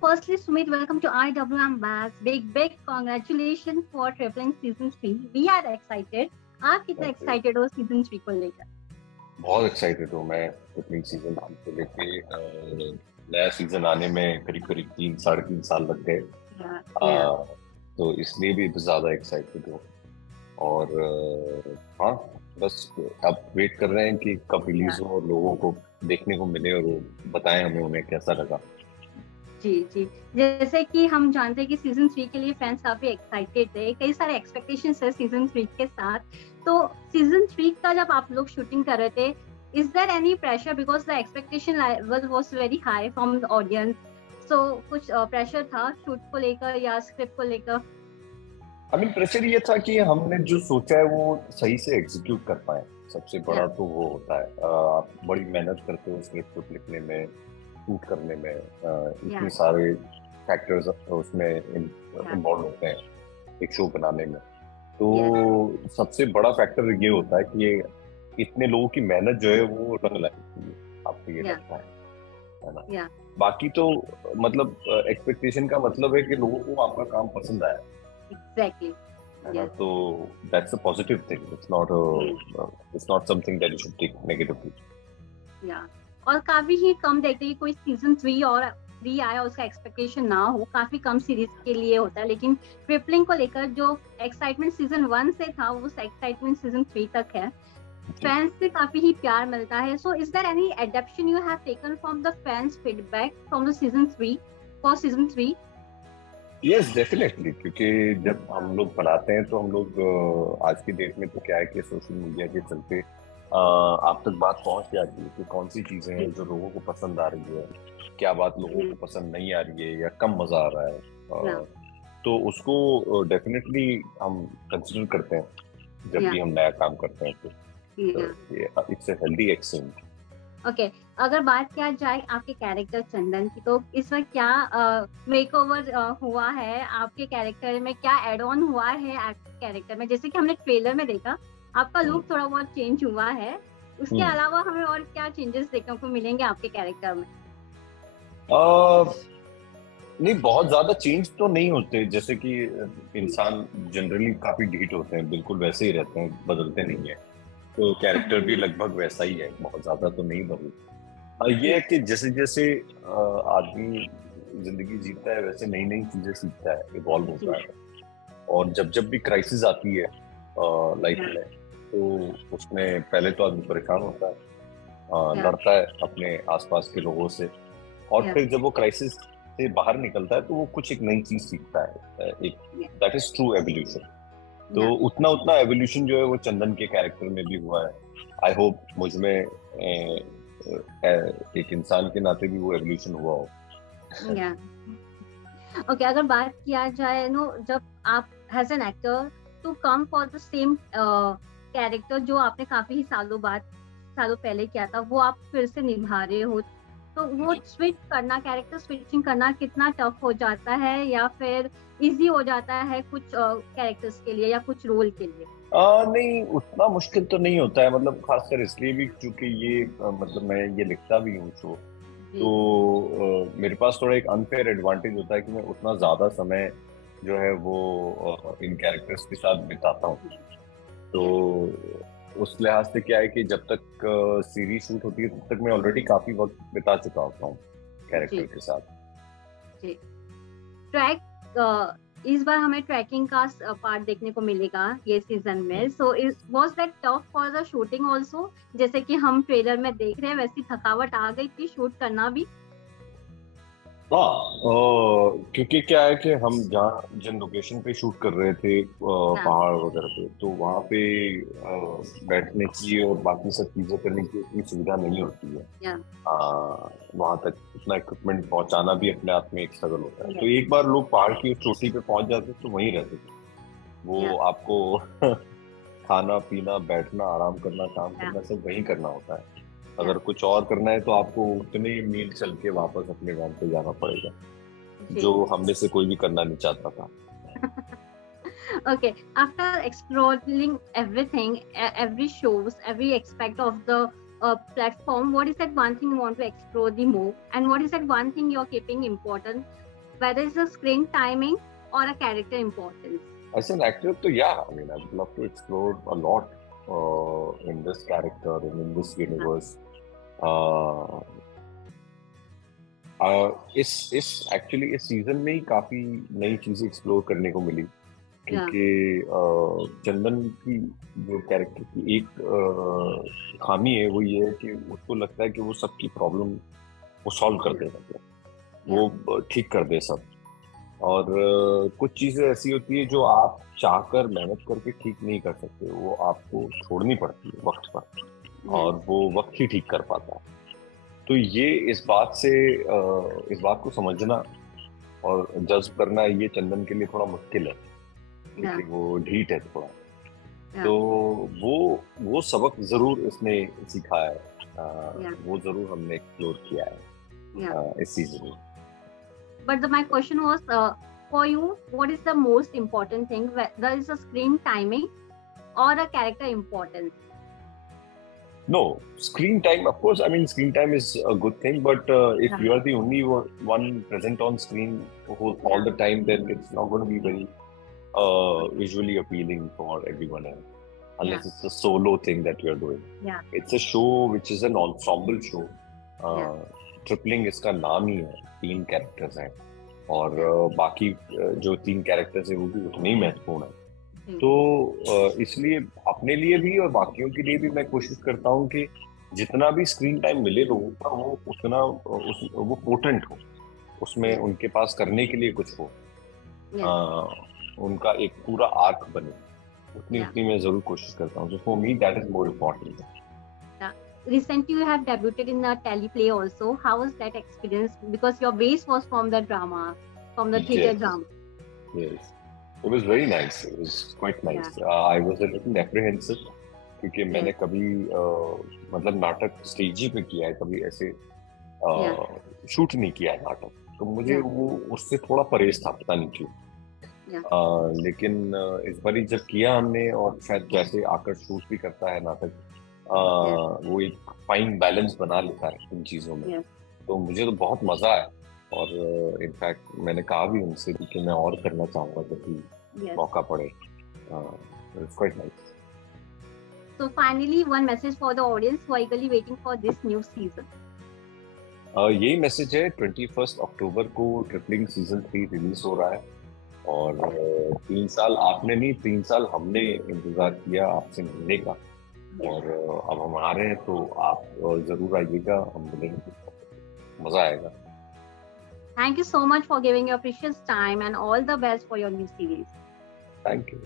firstly, Sumit, welcome to IWM Bass. Big congratulations for tripling season 3. We are excited. आप कितने Thank you. excited हो season 3 को लेकर? बहुत एक्साइटेड हूँ मैं ट्रिपलिंग सीजन को लेके। नया सीजन आने में करीब करीब 3-3.5 साल लग गए। तो इसलिए भी ज्यादा एक्साइटेड हूँ। और हाँ, बस अब वेट कर रहे हैं कि कब रिलीज हो और लोगों को देखने को मिले और वो बताएं हमें उन्हें कैसा लगा। जी, जैसे कि हम जानते हैं कि सीजन 3 के लिए फैंस काफी एक्साइटेड थे, कई सारे एक्सपेक्टेशंस है सीजन 3 के साथ। तो सीजन 3 का जब आप लोग शूटिंग कर रहे थे, is there any pressure because the expectation level was very high from the audience? So कुछ प्रेशर था शूट को लेकर या स्क्रिप्ट को लेकर? आई मीन प्रेशर ये था कि हमने जो सोचा है वो सही से एग्जीक्यूट कर पाए। सबसे बड़ा तो वो होता है। आप बड़ी मेहनत करते हो स्क्रिप्ट को लिखने में, शूट करने में, इतने सारे फैक्टर्स उसमें इन्वॉल्व होते हैं एक शो बनाने में। तो सबसे बड़ा फैक्टर ये होता है कि इतने लोगों की मेहनत जो है वो रंग लाएगी, आपको ये लगता है ना? बाकी तो मतलब एक्सपेक्टेशन का मतलब है कि लोगों को आपका काम पसंद आया। Exactly. Yes. So that's a positive thing. It's not something that you should take negatively. Yeah. और काफी ही कम देखते हैं कोई सीजन 3 और 3 आया उसका एक्सपेक्टेशन ना हो, काफी कम सीरीज के लिए होता है। लेकिन ट्रिपलिंग को लेकर जो एक्साइटमेंट सीजन 1 से था वो एक्साइटमेंट सीजन 3 तक है। फैंस से काफी ही प्यार मिलता है। So is there any adaptation you have taken from the fans feedback from the season 3 for season 3? Yes, definitely. क्योंकि जब हम लोग बनाते हैं तो हम लोग आज की डेट में तो क्या है कि सोशल मीडिया के चलते आप तक बात पहुंच जाती है कि कौन सी चीजें हैं जो लोगों को पसंद आ रही है, क्या बात लोगों को पसंद नहीं आ रही है या कम मजा आ रहा है। तो उसको डेफिनेटली हम कंसिडर करते हैं जब भी हम नया काम करते हैं। तो it's a healthy exchange. Okay, अगर बात किया जाए आपके कैरेक्टर चंदन की, तो इस वक्त क्या मेकओवर हुआ है आपके कैरेक्टर में? क्या एड ऑन हुआ है आपके कैरेक्टर में? जैसे कि हमने ट्रेलर में देखा आपका लुक थोड़ा बहुत चेंज हुआ है, उसके अलावा हमें और क्या चेंजेस देखने को मिलेंगे आपके कैरेक्टर में? नहीं, बहुत ज्यादा चेंज तो नहीं होते। जैसे कि इंसान जनरली काफी ढीठ होते हैं, बिल्कुल वैसे ही रहते हैं, बदलते नहीं है। तो कैरेक्टर भी लगभग वैसा ही है, बहुत ज्यादा तो नहीं बदलता। ये है कि जैसे जैसे आदमी जिंदगी जीता है वैसे नई नई चीजें सीखता है, इवॉल्व होता है। और जब भी क्राइसिस आती है लाइफ में, तो उसमें पहले तो आदमी परेशान होता है, लड़ता है अपने आसपास के लोगों से, और फिर जब वो क्राइसिस से बाहर निकलता है तो वो कुछ एक नई चीज सीखता है। एक दैट इज ट्रू एवोल्यूशन। तो उतना एवोल्यूशन जो है वो चंदन के कैरेक्टर में भी हुआ है। आई होप मुझ में एक इंसान के नाते भी वो एवोल्यूशन हुआ हो। ओके, अगर बात किया जाए जब आप as an actor to come for the same character जो आपने काफी ही सालों पहले किया था, वो आप फिर से निभा रहे हो, तो वो स्विच करना, कैरेक्टर स्विचिंग करना कितना टफ हो जाता है या फिर इजी हो जाता है कुछ कैरेक्टर्स के लिए या कुछ रोल के लिए? नहीं, उतना मुश्किल तो नहीं होता है। मतलब खासकर इसलिए भी क्योंकि ये मतलब मैं ये लिखता भी हूँ शो, तो मेरे पास थोड़ा एक अनफेयर एडवांटेज होता है कि मैं उतना ज्यादा समय जो है वो इन कैरेक्टर्स के साथ बिताता हूँ। तो उस लिहाज से क्या है कि जब तक सीरीज शूट होती है तब तक मैं ऑलरेडी काफी वक्त बिता चुका होता हूँ कैरेक्टर के साथ। ट्रैक इस बार हमें ट्रैकिंग का पार्ट देखने को मिलेगा ये सीजन में। So was that tough for the shooting also? जैसे कि हम ट्रेलर में देख रहे हैं वैसी थकावट आ गई थी शूट करना भी? क्योंकि क्या है कि हम जिन लोकेशन पे शूट कर रहे थे पहाड़ वगैरह पे, तो वहाँ पे बैठने की और बाकी सब चीजें करने की उतनी सुविधा नहीं होती है। वहाँ तक इतना इक्विपमेंट पहुँचाना भी अपने आप में एक स्ट्रगल होता है। तो एक बार लोग पहाड़ की उस चोटी पे पहुँच जाते तो वहीं रहते थे। वो आपको खाना पीना, बैठना, आराम करना, काम करना सब वहीं करना होता है। अगर कुछ और करना है तो आपको उतने मील चल के वापस अपने गांव पे जाना पड़ेगा, जो हमने से कोई भी करना नहीं चाहता था। Okay, after exploring everything, every shows, every aspect of the platform, what is that one thing you want to explore the more, and what is that one thing you're keeping important whether it's a screen timing or a character importance? As an actor, तो yeah, I mean, I would love to explore a lot in this character and in this universe. इस actually इस season में ही काफी नई चीजें explore करने को मिली, क्योंकि चंदन की जो कैरेक्टर की एक खामी है वो ये है कि उसको लगता है कि वो सबकी प्रॉब्लम वो सॉल्व कर देगा, वो ठीक कर दे सब। और कुछ चीजें ऐसी होती है जो आप चाहकर मेहनत करके ठीक नहीं कर सकते, वो आपको छोड़नी पड़ती है वक्त पर, और वो वक्त ही ठीक कर पाता है। तो ये इस बात को समझना और जज्ब करना ये चंदन के लिए थोड़ा मुश्किल है, क्योंकि वो ढीठ है थोड़ा। तो वो सबक जरूर इसने सीखा है, वो जरूर हमने एक्सप्लोर किया है इस सीजन में। But my question was, for you, what is the most important thing? Whether it's a screen timing or a character importance? No, screen time, of course, I mean, screen time is a good thing, but if you are the only one present on screen all the time, then it's not going to be very visually appealing for everyone else, unless it's a solo thing that you're doing. It's a show which is an ensemble show. Tripling इसका नाम ही है, 3 characters हैं, और बाकी जो 3 characters है वो भी उतने ही महत्वपूर्ण है। तो इसलिए अपने लिए भी और बाकियों के लिए भी मैं कोशिश करता हूँ कि जितना भी स्क्रीन टाइम मिले लोगों का वो उतना वो पोटेंट हो, उसमें उनके पास करने के लिए कुछ हो, उनका एक पूरा आर्क बने, उतनी मैं जरूर कोशिश करता हूँ। So for me that is more important. Recently you have debuted in a teleplay also. How was that experience? Because your base was from the drama, from the theatre drama. Yes, it was very nice. It was quite nice. I was a little apprehensive क्योंकि मैंने कभी मतलब नाटक stage ही पे किया है, कभी ऐसे शूट नहीं किया है नाटक, तो मुझे वो उससे थोड़ा परहेज था, पता नहीं क्यों। लेकिन इस बार जब किया हमने, और शायद जैसे आकर शूट भी करता है नाटक, वो एक फाइन बैलेंस बना लेता है इन चीजों में, तो मुझे तो बहुत मजा आया। और इनफैक्ट मैंने कहा भी उनसे कि मैं और करना चाहूंगा जब भी मौका पड़े। It's quite nice. So finally, one message for the audience who are eagerly waiting for this new season. यही मैसेज है, 21 अक्टूबर को ट्रिपलिंग सीजन 3 रिलीज हो रहा है, और 3 साल आपने नहीं, 3 साल हमने इंतजार किया आपसे मिलने का, और अब हम आ रहे हैं, तो आप जरूर आइएगा, हम मिलेंगे, मजा आएगा। Thank you so much for giving your precious time and all the best for your new series. Thank you.